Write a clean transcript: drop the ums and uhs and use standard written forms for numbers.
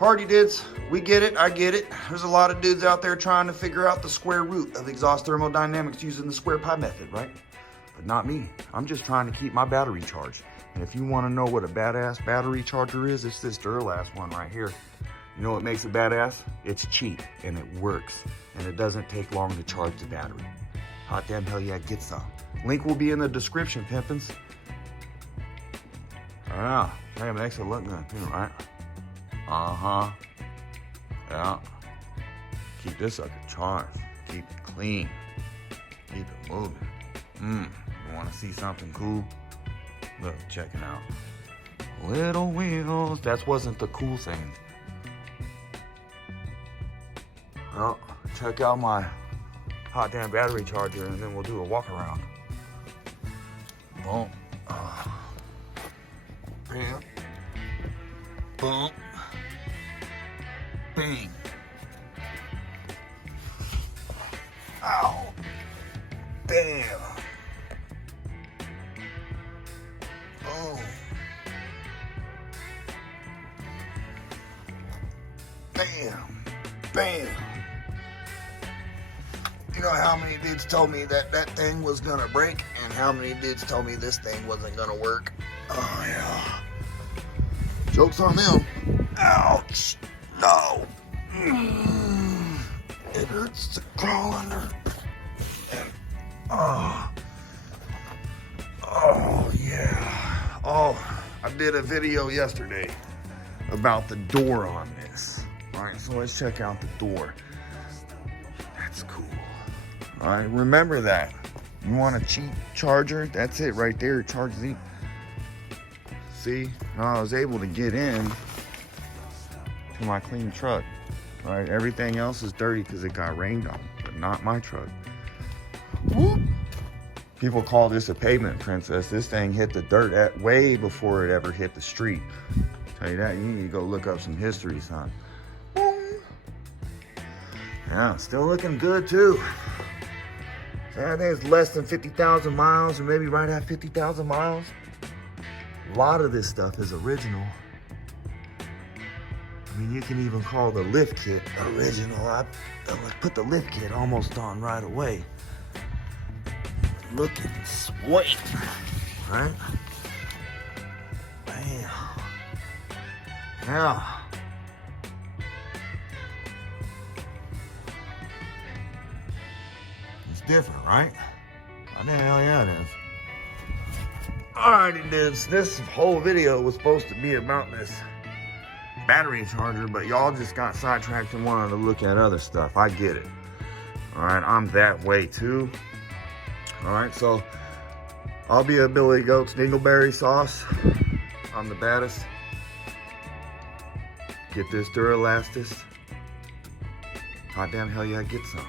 Hardy dudes, we get it, I get it. There's a lot of dudes out there trying to figure out the square root of exhaust thermodynamics using the square pi method, right? But not me. I'm just trying to keep my battery charged. And if you want to know what a badass battery charger is, it's this Duralast one right here. You know what makes it badass? It's cheap and it works. And it doesn't take long to charge the battery. Hot damn hell yeah, get some. Link will be in the description, pimpins. Yeah, damn, it makes it look good too, right? Uh-huh. Yeah. Keep this sucker charged. Keep it clean. Keep it moving. You want to see something cool? Look, check it out. Little wheels. That wasn't the cool thing. Oh, check out my hot damn battery charger and then we'll do a walk around. Boom. Bam. Boom. Bang. Ow. Bam. Boom. Bam. Bam. You know how many dudes told me that that thing was gonna break and how many dudes told me this thing wasn't gonna work? Oh yeah. Joke's on them. Ouch. No. It hurts to crawl under. Oh. Oh yeah. Oh, I did a video yesterday about the door on this. All right, so let's check out the door. That's cool. All right, remember that. You want a cheap charger? That's it right there. It charges it. See, now I was able to get in to my clean truck. All right, everything else is dirty because it got rained on, but not my truck. Whoop. People call this a pavement princess. This thing hit the dirt way before it ever hit the street. Tell you that, you need to go look up some history, son. Yeah, still looking good too. So I think it's less than 50,000 miles or maybe right at 50,000 miles. A lot of this stuff is original. I mean, you can even call the lift kit original. I put the lift kit almost on right away. Looking sweet, right? Bam. Yeah. It's different, right? What the hell yeah it is. Alrighty dudes, this whole video was supposed to be about this battery charger, but y'all just got sidetracked and wanted to look at other stuff. I get it. Alright, I'm that way too. Alright, so I'll be a Billy Goat's Dingleberry sauce. I'm the baddest. Get this Duralastis. Hot damn hell yeah, get some.